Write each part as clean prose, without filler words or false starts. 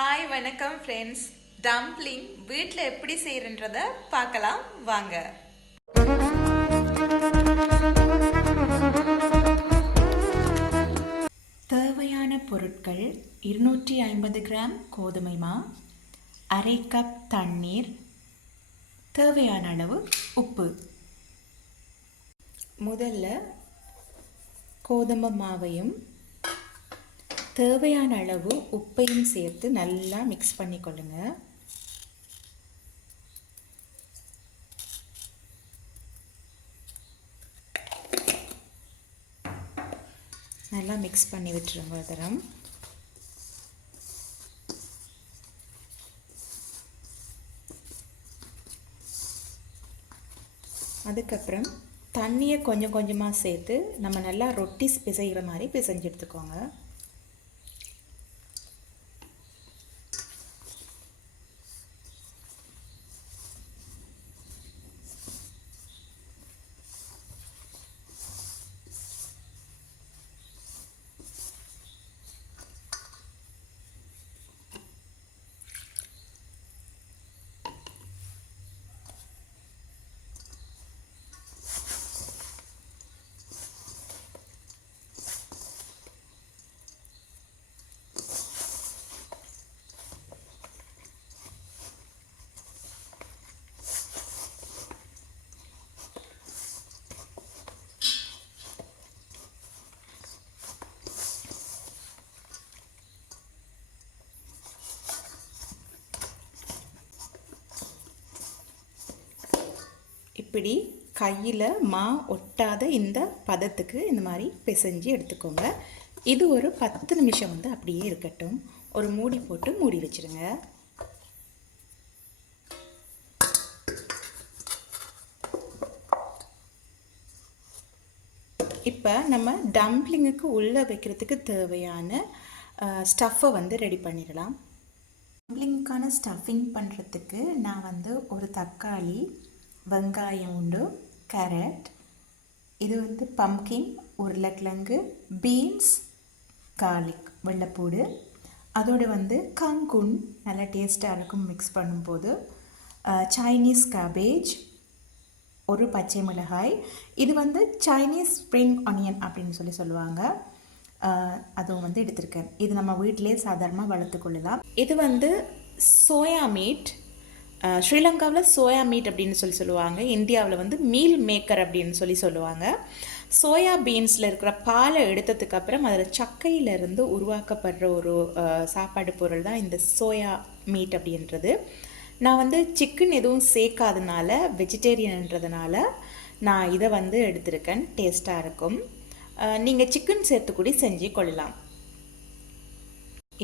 Hi வணக்கம் friends. Dumpling வீட்டில் எப்படி செய்யறன்றத பார்க்கலாம் வாங்க. தேவையான பொருட்கள் 250 கிராம் கோதுமை மா, அரை கப் தண்ணீர், தேவையான அளவு உப்பு. முதல்ல கோதுமை மாவையும் தேவையான அளவு உப்பையும் சேர்த்து நல்லா மிக்ஸ் பண்ணிக்கொள்ளுங்க. நல்லா மிக்ஸ் பண்ணி விட்டுருங்க ஒரு தரம். அதுக்கப்புறம் தண்ணியை கொஞ்சம் கொஞ்சமாக சேர்த்து நம்ம நல்லா ரொட்டி பிசைகிற மாதிரி பிசைஞ்சு எடுத்துக்கோங்க. இப்படி கையில் மா ஒட்டாத இந்த பதத்துக்கு இந்த மாதிரி பிசைஞ்சு எடுத்துக்கோங்க. இது ஒரு 10 நிமிஷம் அப்படியே இருக்கட்டும். ஒரு மூடி போட்டு மூடி வச்சுருங்க. இப்போ நம்ம டம்ப்ளிங்குக்கு உள்ளே வைக்கிறதுக்கு தேவையான ஸ்டஃப்பை ரெடி பண்ணிடலாம். டம்ப்ளிங்க்கான ஸ்டஃபிங் பண்ணுறதுக்கு நான் ஒரு தக்காளி, வெங்காயம் உண்டு, கேரட், இது பம்கின், உருளைக்கிழங்கு, பீன்ஸ், கார்லிக், வெள்ளைப்பூடு, அதோடு கங்குன் நல்லா டேஸ்ட்டாக இருக்கும் மிக்ஸ் பண்ணும்போது, சைனீஸ் கேபேஜ், ஒரு பச்சை மிளகாய், இது சைனீஸ் ஸ்ப்ரிங் ஆனியன் அப்படின்னு சொல்லுவாங்க. அதுவும் எடுத்திருக்கேன். இது நம்ம வீட்டிலே சாதாரணமாக வளர்த்துக்கொள்ளலாம். இது சோயா மீட். ஸ்ரீலங்காவில் சோயா மீட் அப்படின்னு சொல்லுவாங்க. இந்தியாவில் மீல் மேக்கர் அப்படின்னு சொல்லுவாங்க. சோயா பீன்ஸில் இருக்கிற பாலை எடுத்ததுக்கப்புறம் அதில் சக்கையிலிருந்து உருவாக்கப்படுற ஒரு சாப்பாடு பொருள் தான் இந்த சோயா மீட் அப்படின்றது. நான் சிக்கன் எதுவும் சேர்க்காதனால, வெஜிடேரியன்றதுனால நான் இதை எடுத்திருக்கேன். டேஸ்ட்டாக இருக்கும். நீங்கள் சிக்கன் சேர்த்து கூட செஞ்சு கொள்ளலாம்.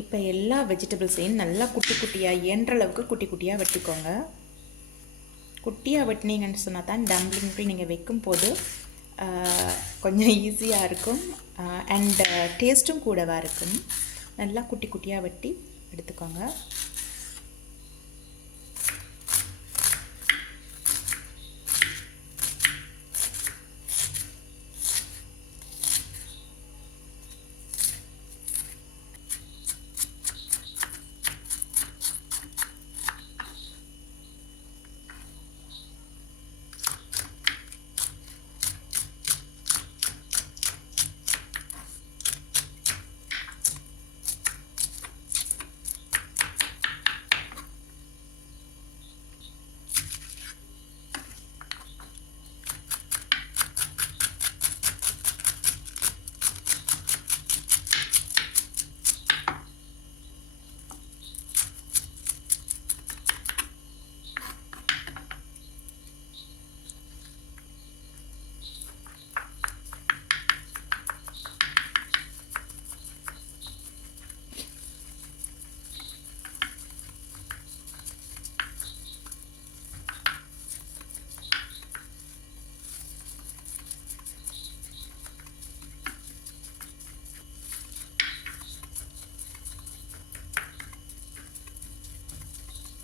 இப்போ எல்லா வெஜிடபிள்ஸையும் நல்லா குட்டி குட்டியாக இயன்ற அளவுக்கு குட்டி குட்டியாக வெட்டிக்கோங்க. குட்டியாக வெட்டினீங்கன்னு சொன்னால் தான் டம்ப்ளிங்க்கு நீங்கள் வைக்கும்போது கொஞ்சம் ஈஸியாக இருக்கும் அண்ட் டேஸ்ட்டும் கூடவாக இருக்கும். நல்லா குட்டி குட்டியாக வெட்டி எடுத்துக்கோங்க.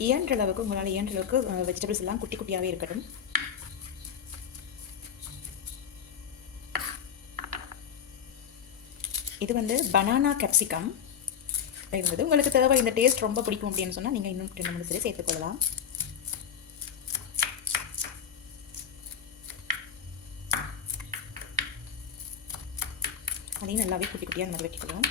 இயன்ற அளவுக்கு உங்களால் இயன்ற அளவுக்கு வெஜிடபிள்ஸ் எல்லாம் குட்டி குட்டியாகவே இருக்கட்டும். இது பனானா கேப்சிகம். இருந்தது. உங்களுக்கு தேவை இந்த டேஸ்ட் ரொம்ப பிடிக்கும் அப்படின்னு சொன்னால் நீங்கள் இன்னும் 2-3 சிறு சேர்த்துக்கொள்ளலாம். அதையும் நல்லாவே குட்டி குட்டியாக அந்த மாதிரி வெட்டிக்கலாம்.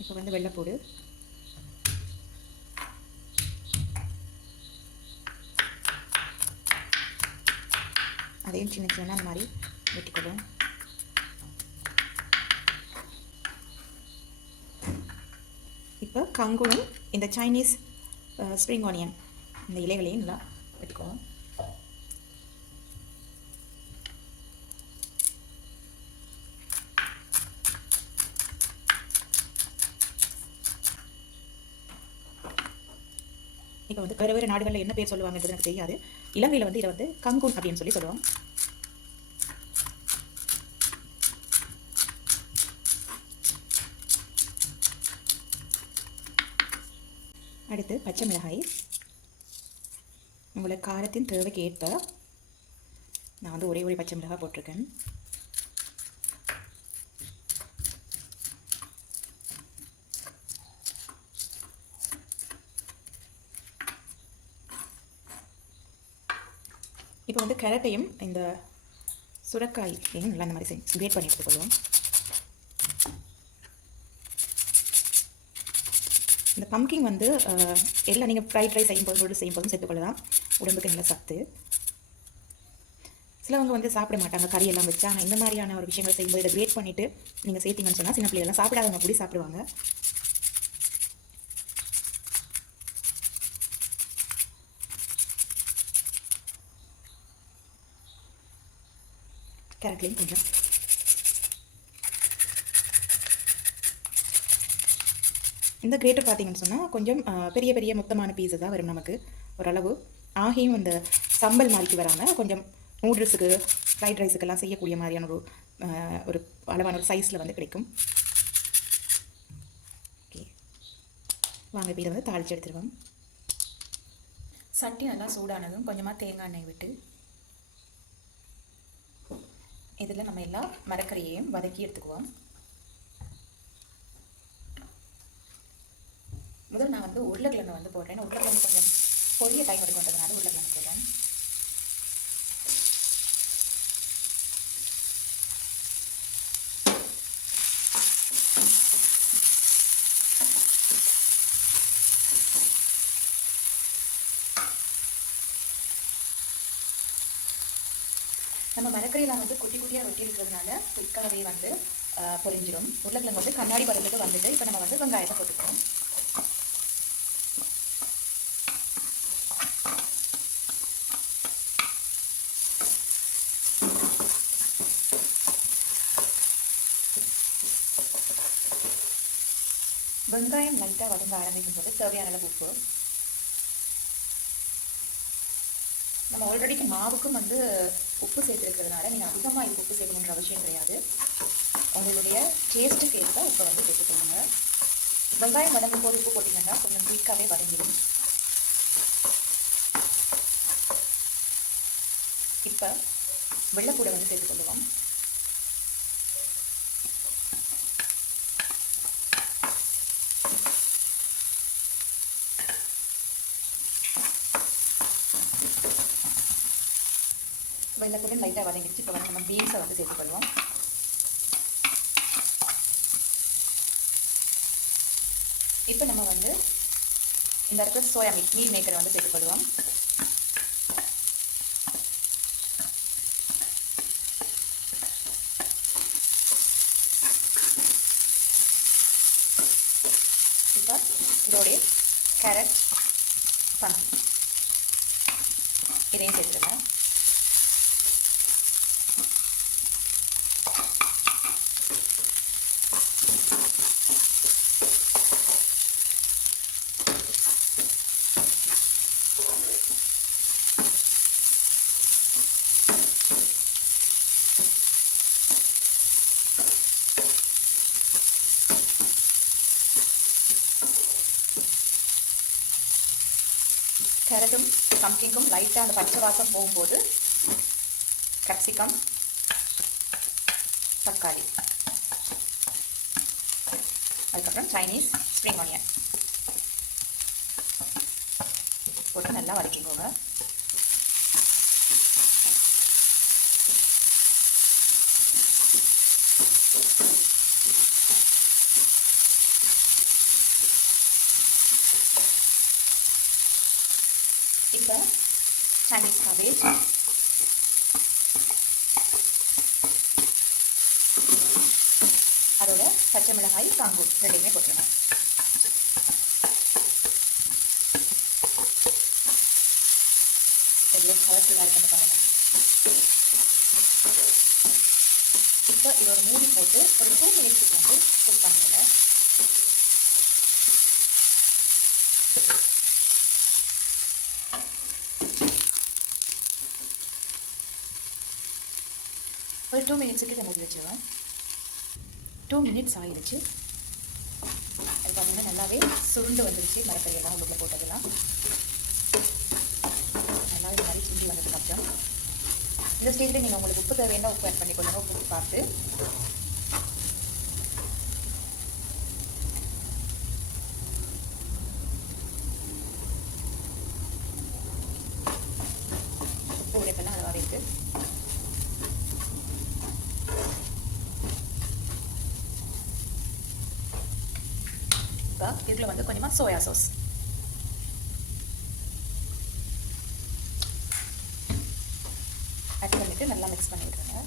இப்போ வந்து வெள்ளைப்பூடு, அதையும் சின்ன சின்ன அந்த மாதிரி வெட்டிக்கொள்ளும். இப்போ கங்குலும் இந்த சைனீஸ் ஸ்ப்ரிங் ஆனியன் இந்த இலைகளையும் நல்லா வெட்டிக்குவோம். இப்போ வந்து வேறு வேறு நாடுகளில் என்ன பேர் சொல்லுவாங்கன்றது எனக்கு தெரியாது. இலங்கையில் வந்து இதை வந்து கங்குன் அப்படின்னு சொல்லி சொல்லுவோம். அடுத்து பச்சை மிளகாய், உங்களை காரத்தின் தேவைக்கு ஏற்ப நான் வந்து ஒரே பச்சை மிளகாய் போட்டிருக்கேன். இப்போ வந்து கேரட்டையும் இந்த சுரைக்காயையும் நல்லா அந்த மாதிரி கிரேட் பண்ணி எடுத்துக்கொள்வோம். இந்த பம்கின் வந்து எல்லாம் நீங்கள் ஃப்ரைட் ரைஸ் செய்யும்போது சேர்த்துக்கொள்ளலாம். உடம்புக்கு நல்ல சத்து. சிலவங்க வந்து சாப்பிட மாட்டாங்க கறி எல்லாம் வச்சு. ஆனால் இந்த மாதிரியான ஒரு விஷயங்கள் செய்யும்போது இதை கிரேட் பண்ணிவிட்டு நீங்கள் சேர்த்திங்கன்னு சொன்னால் சின்ன பிள்ளைகள்லாம் சாப்பிடாதவங்க கூட சாப்பிடுவாங்க. கேரட்லேயும் கொஞ்சம் இந்த கிரேட்டர் பார்த்தீங்கன்னு சொன்னால் கொஞ்சம் பெரிய பெரிய மொத்தமான பீஸு தான் வரும் நமக்கு. ஓரளவு ஆகியும் இந்த சம்பல் மாதிரிக்கு வராமல் கொஞ்சம் நூடுல்ஸுக்கு ஃப்ரைட் ரைஸுக்கெல்லாம் செய்யக்கூடிய மாதிரியான ஒரு அளவான ஒரு சைஸில் வந்து கிடைக்கும். ஓகே, வாங்க இப்போ இதை வந்து தாளித்து எடுத்துருவோம். சட்டி நல்லா சூடானதும் கொஞ்சமாக தேங்காய் எண்ணெய் விட்டு இதில் நம்ம எல்லா மரக்கறியையும் வதக்கி எடுத்துக்குவோம். முதல் நான் வந்து உருளைக்கிழங்கு வந்து போடுறேன். உருளைக்கிழங்கு கொஞ்சம் பொரிய டைம் எடுத்து வந்ததுனால உருளைக்கிழங்கு போடுறேன். நம்ம மரக்கறியெல்லாம் வந்து குட்டி குட்டியாக வெட்டி இருக்கிறதுனால குயிக்காகவே வந்து பொரிஞ்சிடும். உருளைக்கிழங்கு வந்து கண்ணாடி பதத்துக்கு வந்துட்டு இப்போ நம்ம வந்து வெங்காயத்தை போட்டுக்கிறோம். வெங்காயம் லைட்டாக வதங்க ஆரம்பிக்கும் போது தேவையான அளவு உப்பு. நம்ம ஆல்ரெடிக்கு மாவுக்கும் வந்து உப்பு சேர்த்துருக்கிறதுனால நீங்கள் அதிகமாக இது உப்பு சேர்க்கணுன்ற அவசியம் கிடையாது. உங்களுடைய டேஸ்ட்டுக்கு ஏற்ப உப்பை வந்து சேர்த்துக்கோங்க. வெங்காயம் வதங்கும் போது உப்பு போட்டிங்கன்னா கொஞ்சம் குயிக்காகவே வதங்கிடும். இப்போ வெள்ளைப்பூடை வந்து சேர்த்துக்கொள்ளுவோம். வெள்ளைப்பூடு லைட்டாக வதங்கிடுச்சு. இப்போ வந்து நம்ம பீன்ஸை வந்து சேர்த்துக்கொள்வோம். இப்போ நம்ம வந்து இந்த இருக்கிற சோயா மீல் மேக்கரை வந்து சேர்த்துக்கொள்வோம். இப்போ இதோடைய கேரட் பம்கின் இதையும் சேர்த்துடுங்க. கேரட்டும் பம்கின்க்கும் லைட்டாக அந்த பச்சை வாசம் போகும்போது கேப்சிகம், தக்காளி, அதுக்கப்புறம் சைனீஸ் ஸ்ப்ரிங் ஆனியன் போட்டு நல்லா வதக்கிக்கோங்க. இப்போ சைனீஸ் காபேஜ், அதோட பச்சை மிளகாய், காங்கூர் ரெண்டையுமே போட்டுருங்க. எவ்வளோ கலர்ஃபுல்லாக இருக்குன்னு பாருங்கள். இப்போ இது ஒரு மூடி போட்டு ஒரு 2 மினிட்ஸுக்கு வந்து குக் பண்ணிடுங்க. ஒரு 2 மினிட்ஸுக்கு இதை மூடி வச்சுருவேன். 2 மினிட்ஸ் ஆகிடுச்சு. அது பார்த்தீங்கன்னா நல்லாவே சுருண்டு வந்துடுச்சு. மரக்கறியெல்லாம் உள்ளுக்குள்ள போட்டதெல்லாம் நல்லா இது மாதிரி சிந்தி வந்ததுக்கப்புறம் இந்த ஸ்டேஜில் நீங்கள் உங்களுக்கு உப்பு தேவையான உப்பு ஆட் பண்ணிக்கொள்ளுங்க. உப்பு பார்த்து உப்பு உடைப்பெல்லாம் அளவாக இருக்குது. இப்போ இதில் வந்து கொஞ்சமாக சோயா சாஸ் ஆட் பண்ணிவிட்டு நல்லா மிக்ஸ் பண்ணி விட்ருங்க.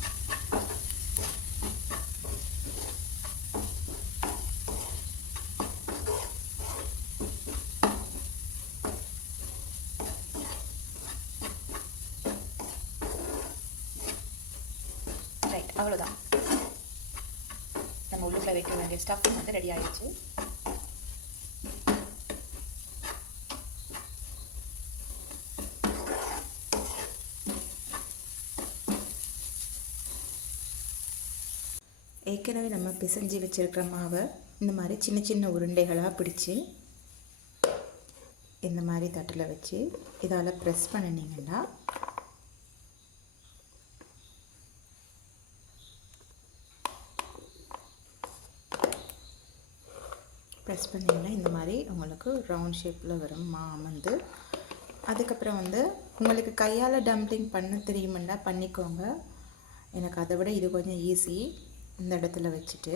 ரைட், அவ்வளோதான். நம்ம உள்ளுக்குள்ள வைக்க வேண்டிய ஸ்டஃபிங் வந்து ரெடி ஆகிடுச்சு. ஏற்கனவே நம்ம பிசைஞ்சு வச்சுருக்கிற மாவை இந்த மாதிரி சின்ன சின்ன உருண்டைகளாக பிடிச்சி இந்த மாதிரி தட்டில் வச்சு இதால் ப்ரெஸ் பண்ணினீங்கன்னா இந்த மாதிரி உங்களுக்கு ரவுண்ட் ஷேப்பில் வரும் மா அமர்ந்து. அதுக்கப்புறம் வந்து உங்களுக்கு கையால் டம்ப்ளிங் பண்ண தெரியுமெண்டா பண்ணிக்கோங்க. எனக்கு அதை விட இது கொஞ்சம் ஈஸி. இந்த இடத்துல வச்சுட்டு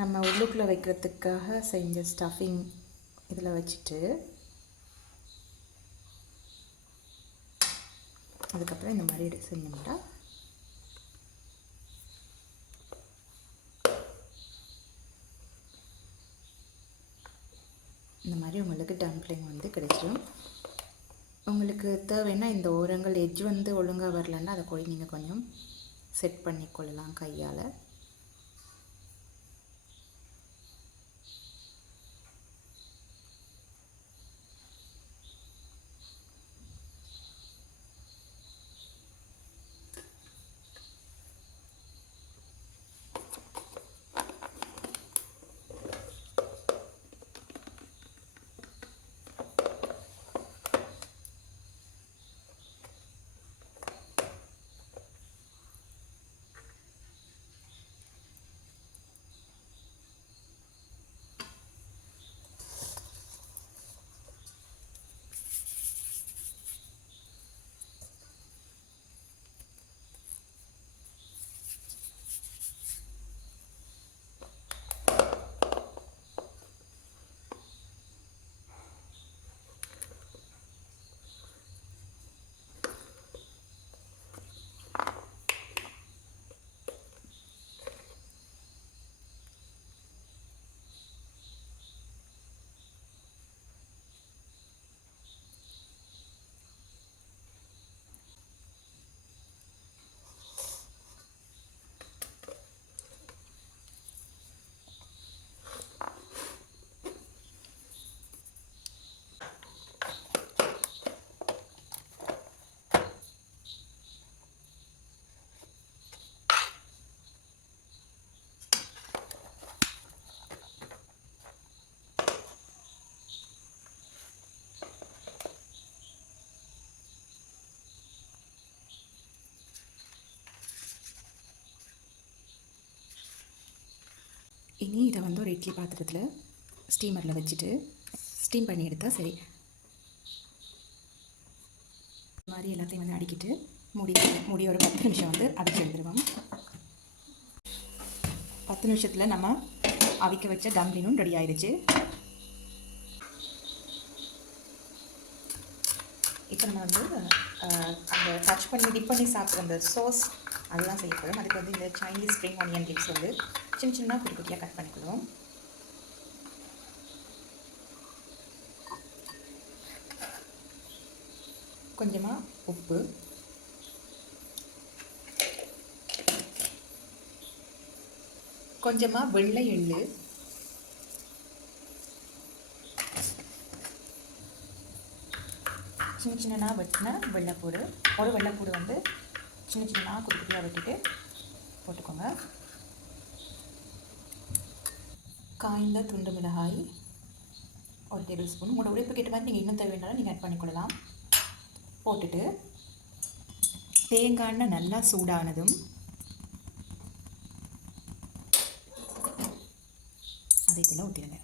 நம்ம உள்ளுக்குள்ளே வைக்கிறதுக்காக செஞ்ச ஸ்டஃபிங் இதில் வச்சுட்டு அதுக்கப்புறம் இந்த மாதிரி செஞ்சோம்னா இந்த மாதிரி உங்களுக்கு டம்ப்ளிங் வந்து கிடைச்சிடும். உங்களுக்கு தேவைன்னா இந்த ஓரங்கள் எட்ஜ் வந்து ஒழுங்காக வரலன்னா அதை கூட நீங்கள் கொஞ்சம் செட் பண்ணிக்கொள்ளலாம் கையால். இனி இதை வந்து ஒரு இட்லி பாத்திரத்தில் ஸ்டீமரில் வச்சுட்டு ஸ்டீம் பண்ணி எடுத்தால் சரி. இந்த மாதிரி எல்லாத்தையும் வந்து அடிக்கிட்டு மூடி ஒரு 10 நிமிஷம் வந்து அடிச்சு எடுத்துருவோம். 10 நிமிஷத்தில் நம்ம அவிக்க வச்ச டம்ப்ளிங்கும் ரெடி ஆயிடுச்சு. இப்போ நம்ம வந்து அந்த டச் பண்ணி டிப் பண்ணி சாப்பிட்ற அந்த சோஸ் அதெல்லாம் செய்ய போகிறோம். அதுக்கு வந்து இந்த சைனீஸ் ஸ்ப்ரிங் ஆனியன் லீவ்ஸ் வந்து சின்ன சின்ன குட்டி குட்டியாக கட் பண்ணிக்கொள்வோம். கொஞ்சமாக உப்பு, கொஞ்சமாக வெள்ளை எள்ளு, சின்ன சின்னதாக வெட்டின வெள்ளைப்பூடு, ஒரு வெள்ளைப்பூடு வந்து சின்ன சின்னதாக குட்டி குட்டியாக வெட்டிட்டு போட்டுக்கோங்க. காய்ந்த துண்டு மிளகாய் 1 டேபிள் ஸ்பூன். உங்களோட உழைப்பு கேட்ட மாதிரி நீங்கள் இன்னும் தேவையானாலும் நீங்கள் ஆட் பண்ணிக்கொள்ளலாம். போட்டுட்டு தேங்காய் எண்ணெய் நல்லா சூடானதும் அதை இதில் ஊற்றிடுங்க.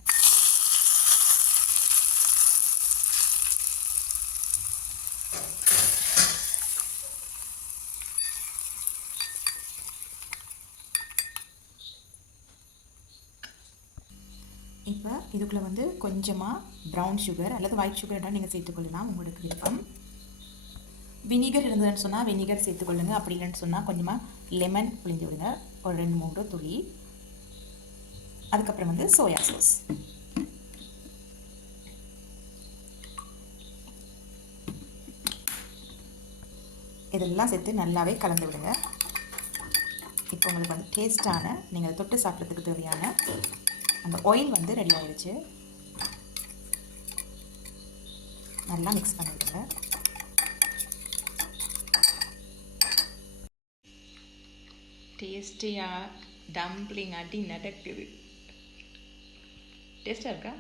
இப்போ இதுக்குள்ளே வந்து கொஞ்சமாக ப்ரௌன் சுகர் அல்லது ஒயிட் சுகர் நீங்கள் சேர்த்துக்கொள்ளலாம், உங்களுக்கு விருப்பம். வினிகர் இருந்ததுன்னு சொன்னால் வினிகர் சேர்த்துக்கொள்ளுங்க. அப்படி இல்லைன்னு சொன்னால் கொஞ்சமாக லெமன் புளிஞ்சு விடுங்க, ஒரு 2-3 துளி. அதுக்கப்புறம் வந்து சோயா சாஸ். இதெல்லாம் சேர்த்து நல்லாவே கலந்து விடுங்க. இப்போ உங்களுக்கு வந்து டேஸ்டான நீங்கள் தொட்டு சாப்பிட்றதுக்கு தேவையான அந்த ஆயில் வந்து ரெடி ஆயிடுச்சு. நல்லா மிக்ஸ் பண்ணிவிடுங்க. டேஸ்டியாக டம்ப்ளிங் அடி நடக்குது. டேஸ்ட்டாக இருக்கா?